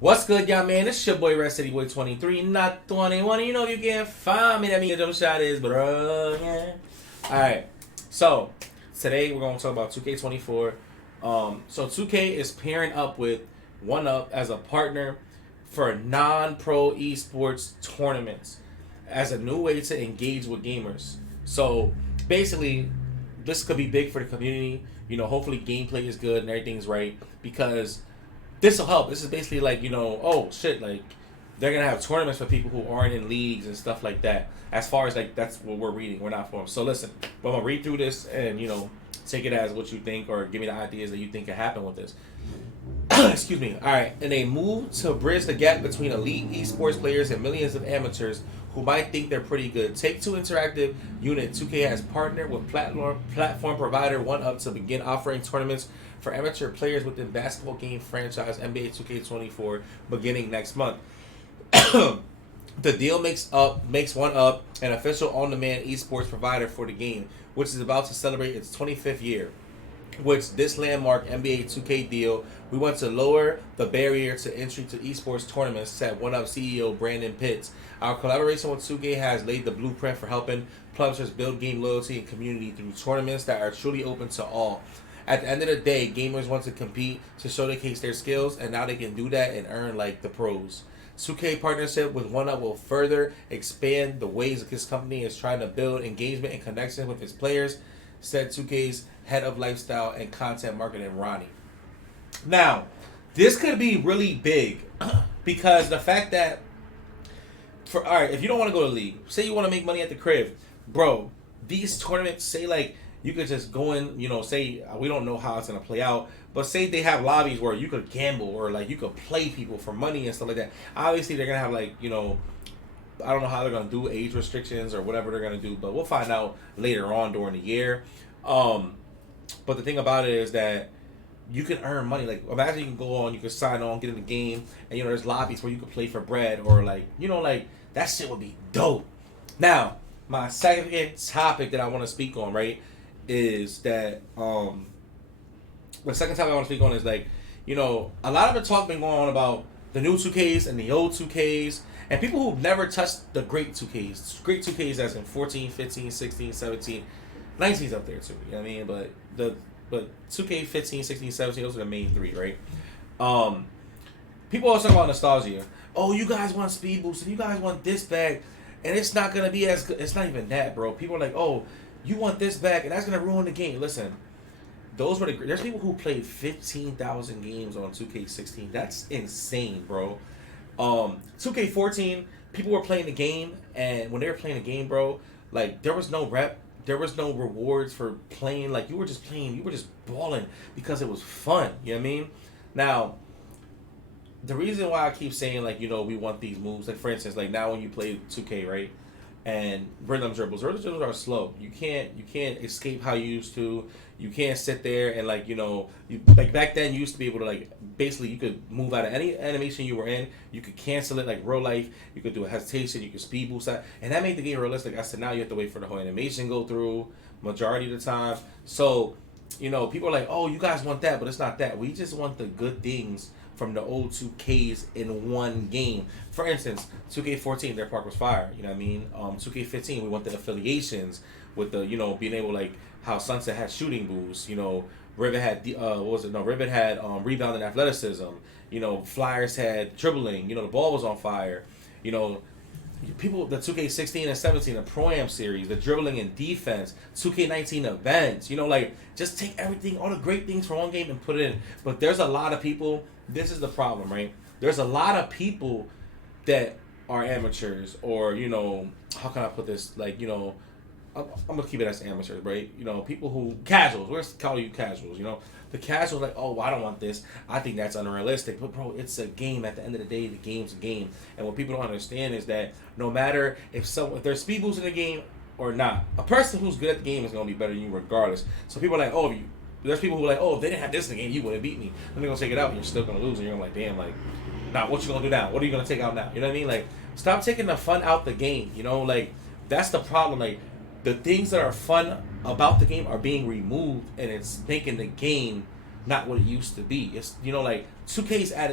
What's good, y'all, man? It's your boy, Red City Boy 23, not 21. You know you can't find me. That means jump shot is, bro. Yeah. Alright, so today we're going to talk about 2K24. So 2K is pairing up with OneUp as a partner for non-pro esports tournaments as a new way to engage with gamers. So basically, this could be big for the community. Hopefully gameplay is good and everything's right because this will help. This is basically like, oh shit, like they're gonna have tournaments for people who aren't in leagues and stuff like that. As far as like that's what we're reading, we're not for them. So listen, I'm gonna read through this and take it as what you think or give me the ideas that you think could happen with this. Excuse me. All right, and they move to bridge the gap between elite esports players and millions of amateurs who might think they're pretty good. Take-Two Interactive Unit 2K has partnered with platform provider OneUp to begin offering tournaments for amateur players within basketball game franchise NBA 2K24 beginning next month. The deal makes OneUp an official on-demand esports provider for the game, which is about to celebrate its 25th year. Which this landmark NBA 2K deal, we want to lower the barrier to entry to esports tournaments, said OneUp CEO Brandon Pitts. Our collaboration with 2K has laid the blueprint for helping publishers build game loyalty and community through tournaments that are truly open to all. At the end of the day, gamers want to compete to showcase their skills, and now they can do that and earn like the pros. 2K partnership with OneUp will further expand the ways this company is trying to build engagement and connection with its players, said 2K's head of lifestyle and content marketing, Ronnie. Now, this could be really big because the fact that, if you don't want to go to league, say you want to make money at the crib, bro, these tournaments, say like you could just go in, say we don't know how it's gonna play out, but say they have lobbies where you could gamble or like you could play people for money and stuff like that. Obviously, they're gonna have like I don't know how they're gonna do age restrictions or whatever they're gonna do, but we'll find out later on during the year. But the thing about it is that you can earn money. Like imagine you can go on, you can sign on, get in the game, and there's lobbies where you can play for bread or like that shit would be dope. Now, my second topic that I want to speak on, right, is that the second topic I want to speak on is like, a lot of the talk been going on about the new 2Ks and the old 2Ks and people who've never touched the great 2Ks. Great 2Ks as in 14, 15, 16, 17, 19's up there too. You know what I mean? But 2K 15, 16, 17, those are the main three, right? People always talk about nostalgia. Oh, you guys want speed boost and you guys want this bag, and it's not gonna be as good. It's not even that, bro. People are like, oh, you want this bag, and that's gonna ruin the game. Listen, those were there's people who played 15,000 games on 2K16. That's insane, bro. 2K14, people were playing the game, and when they were playing the game, bro, like there was no rep. There was no rewards for playing. Like you were just playing, you were just balling because it was fun. You know what I mean? Now, the reason why I keep saying like we want these moves, like for instance, like now when you play 2K, right, and rhythm dribbles are slow. You can't escape how you used to. You can't sit there and you like back then you used to be able to like basically you could move out of any animation you were in. You could cancel it like real life. You could do a hesitation. You could speed boost that, and that made the game realistic. I said now you have to wait for the whole animation go through majority of the time. So people are like, oh, you guys want that, but it's not that. We just want the good things from the old 2Ks in one game. For instance, 2K14, their park was fire. You know what I mean? 2K15, we want the affiliations with the being able like how Sunset had shooting boosts. Rivet had Rivet had rebounding athleticism. Flyers had dribbling. The ball was on fire. People, the 2K16 and 17, the Pro-Am series, the dribbling and defense, 2K19 events, just take everything, all the great things from one game and put it in. But there's a lot of people, this is the problem, right? There's a lot of people that are amateurs or, how can I put this? I'm going to keep it as amateurs, right? People who, casuals, we're calling you casuals, The casuals like, oh, I don't want this. I think that's unrealistic. But, bro, it's a game. At the end of the day, the game's a game. And what people don't understand is that no matter if there's speed boosts in the game or not, a person who's good at the game is going to be better than you regardless. So people are like, oh, there's people who are like, oh, if they didn't have this in the game, you wouldn't beat me. Then they're going to take it out and you're still going to lose. And you're like, damn, like, nah, what you going to do now? What are you going to take out now? You know what I mean? Like, stop taking the fun out the game. That's the problem. Like, the things that are fun about the game are being removed, and it's making the game not what it used to be. It's, you know, like 2K's at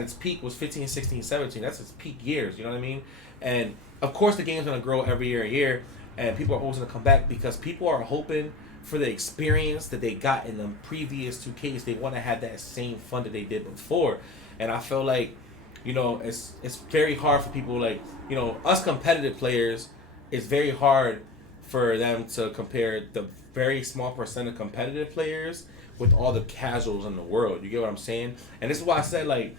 its peak was 15, 16, 17. That's its peak years. You know what I mean? And of course, the game's gonna grow every year, and people are always gonna come back because people are hoping for the experience that they got in the previous 2Ks. They want to have that same fun that they did before, and I feel like, you know, it's very hard for people like, you know, us competitive players. It's very hard for them to compare the very small percent of competitive players with all the casuals in the world. You get what I'm saying? And this is why I said, like,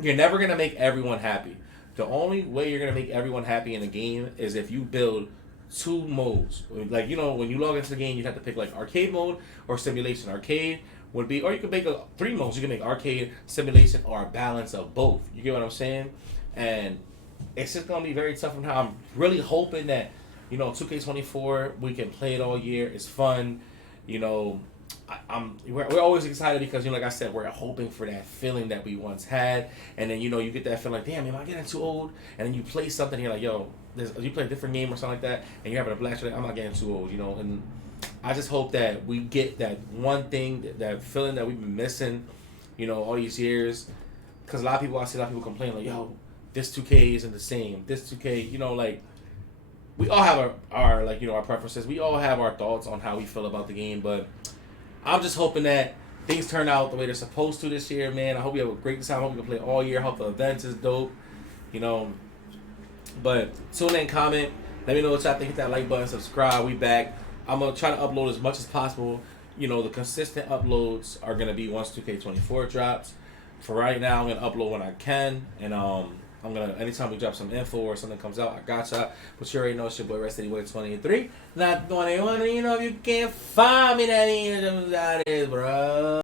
you're never gonna make everyone happy. The only way you're gonna make everyone happy in a game is if you build two modes. Like, you know, when you log into the game, you have to pick like arcade mode or simulation. Arcade would be, or you can make three modes. You can make arcade, simulation, or a balance of both. You get what I'm saying? And it's just gonna be very tough. And how I'm really hoping that, you know, 2K24, we can play it all year. It's fun. You know, we're always excited because, you know, like I said, we're hoping for that feeling that we once had, and then, you know, you get that feeling like, damn, am I getting too old? And then you play something, and you're like, yo, you play a different game or something like that, and you're having a blast. Like, I'm not getting too old, you know. And I just hope that we get that one thing, that feeling that we've been missing, you know, all these years. Because I see a lot of people complain like, yo, this 2K isn't the same. This 2K, you know, like, we all have our like, you know, our preferences. We all have our thoughts on how we feel about the game, but I'm just hoping that things turn out the way they're supposed to this year, man. I hope we have a great time. I hope we can play all year. I hope the events is dope, you know. But tune in, comment. Let me know what y'all think. Hit that like button, subscribe. We back. I'm going to try to upload as much as possible. You know, the consistent uploads are going to be once 2K24 drops. For right now, I'm going to upload when I can. And I'm going to, anytime we drop some info or something comes out, I got y'all. But you already know it's your boy, Resty Boy 23. Not 21. You know, if you can't find me, that is, bro.